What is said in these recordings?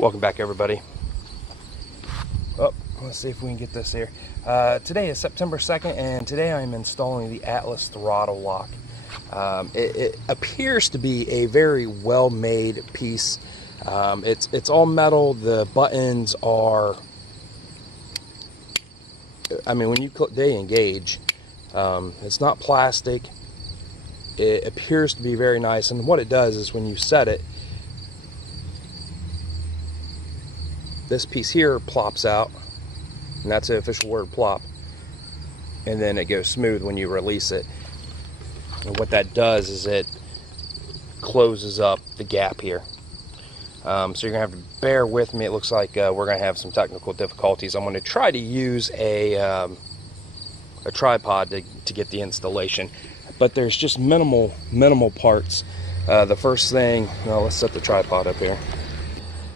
Welcome back, everybody. Oh, let's see if we can get this here. Today is September 2nd, and today I'm installing the Atlas throttle lock. It appears to be a very well-made piece. It's all metal. The buttons are, I mean, when you click, they engage. It's not plastic. It appears to be very nice, and what it does is when you set it, this piece here plops out, and that's the official word, plop, and then it goes smooth when you release it. And what that does is it closes up the gap here. So you're gonna have to bear with me. It looks like we're gonna have some technical difficulties. I'm gonna try to use a tripod to get the installation, but there's just minimal parts. The first thing, well, let's set the tripod up here.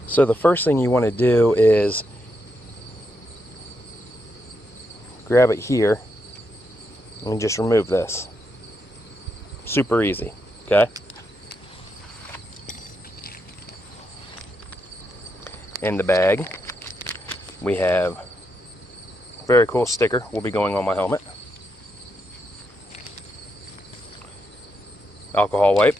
So the first thing you want to do is grab it here and just remove this. Super easy, okay? In the bag, we have a very cool sticker will be going on my helmet. Alcohol wipe.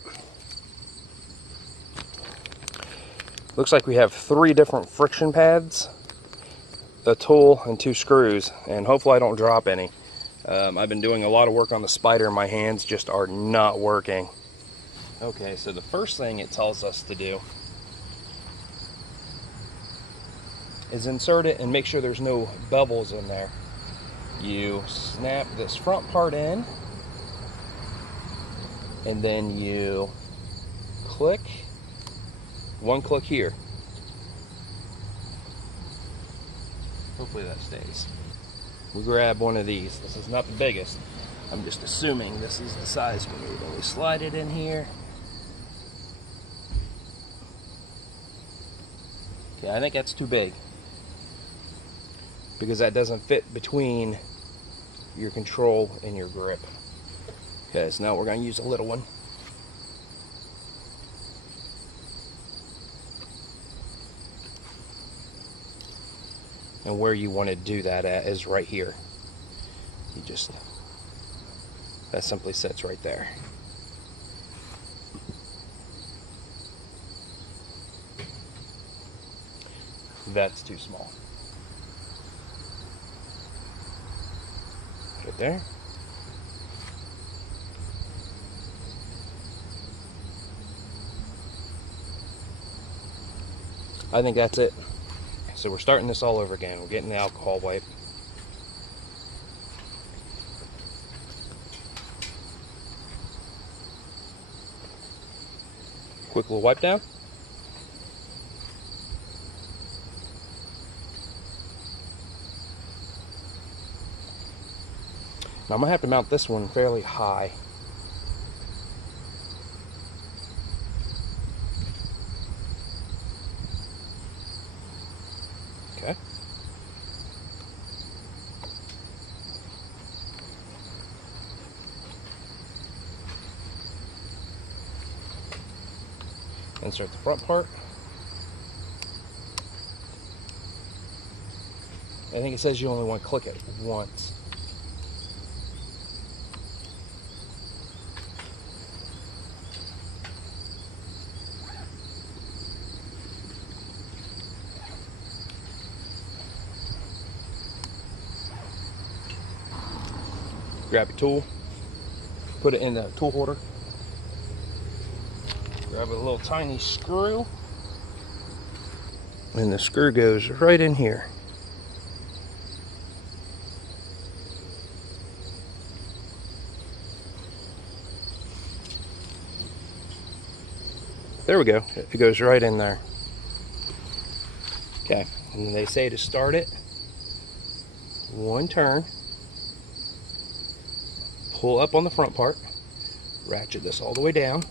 Looks like we have 3 different friction pads, a tool, and 2 screws, and hopefully I don't drop any. I've been doing a lot of work on the Spyder. My hands just are not working. Okay, so the first thing it tells us to do is insert it and make sure there's no bevels in there. You snap this front part in, and then you click. One click here. Hopefully that stays. We grab one of these. This is not the biggest. I'm just assuming this is the size we need. And we slide it in here. Okay, I think that's too big, because that doesn't fit between your control and your grip. Okay, so now we're going to use a little one. And where you want to do that at is right here. You just, that simply sits right there. That's too small. Right there. I think that's it. So we're starting this all over again. We're getting the alcohol wipe. Quick little wipe down. Now I'm going to have to mount this one fairly high. Okay. Insert the front part. I think it says you only want to click it once. Grab a tool, put it in the tool holder, grab a little tiny screw, and the screw goes right in here. There we go, it goes right in there. Okay, and then they say to start it, one turn. Pull up on the front part, ratchet this all the way down,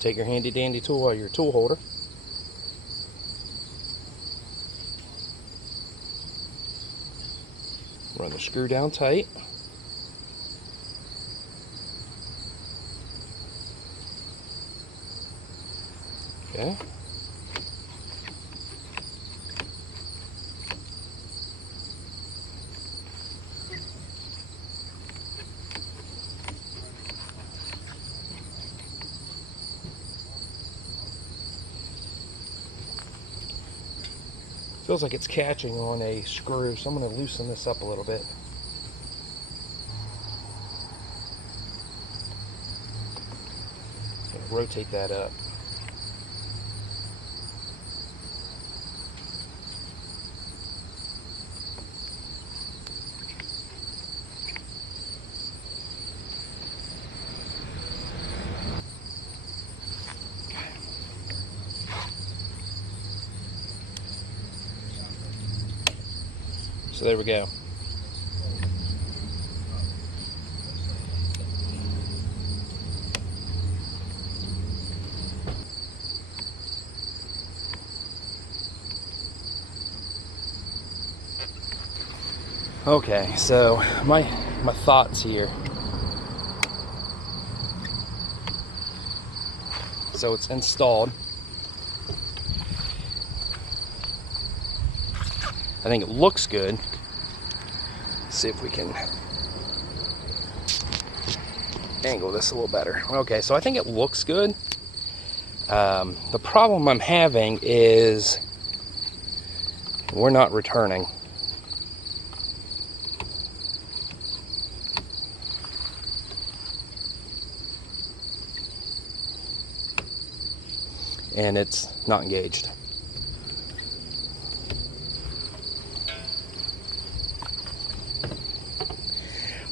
take your handy dandy tool out of your tool holder, run the screw down tight, Okay. Feels like it's catching on a screw, so I'm going to loosen this up a little bit. Rotate that up. So there we go. Okay, so my thoughts here. So it's installed. I think it looks good. Let's see if we can angle this a little better. Okay, so I think it looks good. The problem I'm having is we're not returning. And it's not engaged.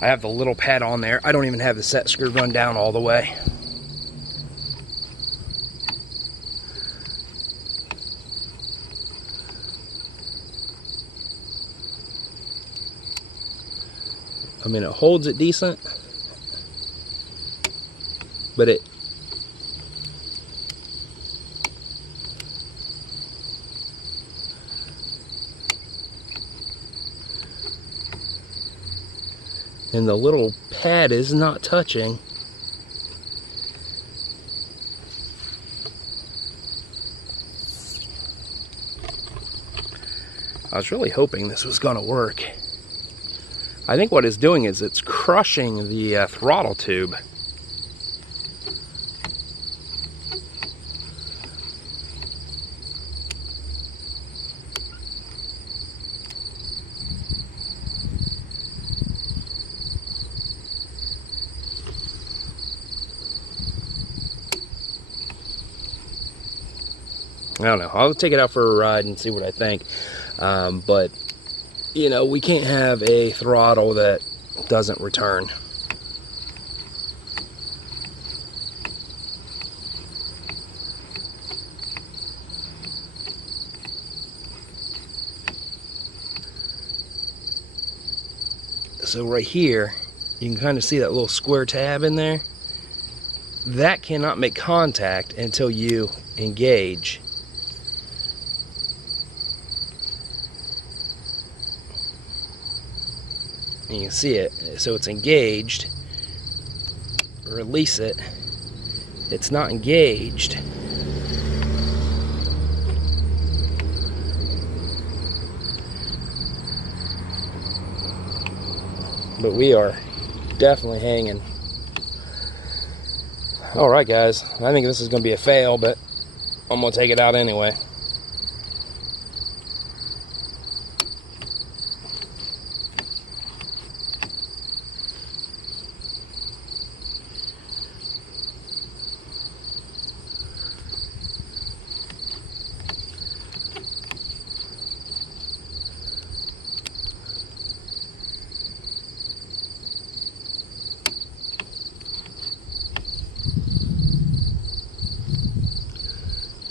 I have the little pad on there. I don't even have the set screw run down all the way. I mean, it holds it decent, but it and the little pad is not touching. I was really hoping this was going to work. I think what it's doing is it's crushing the throttle tube. I don't know. I'll take it out for a ride and see what I think. But, you know, we can't have a throttle that doesn't return. So right here, you can kind of see that little square tab in there. That cannot make contact until you engage. And you can see it, so it's engaged. Release it. It's not engaged. But we are definitely hanging. Alright guys, I think this is going to be a fail, but I'm going to take it out anyway.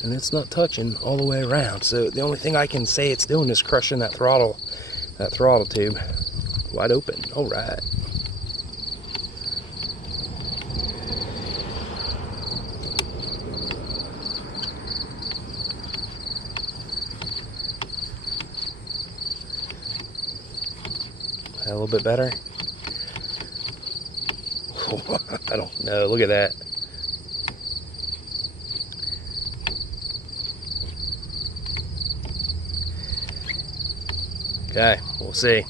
And it's not touching all the way around, so the only thing I can say it's doing is crushing that throttle tube wide open. All right. A little bit better. I don't know. Look at that. Okay, we'll see.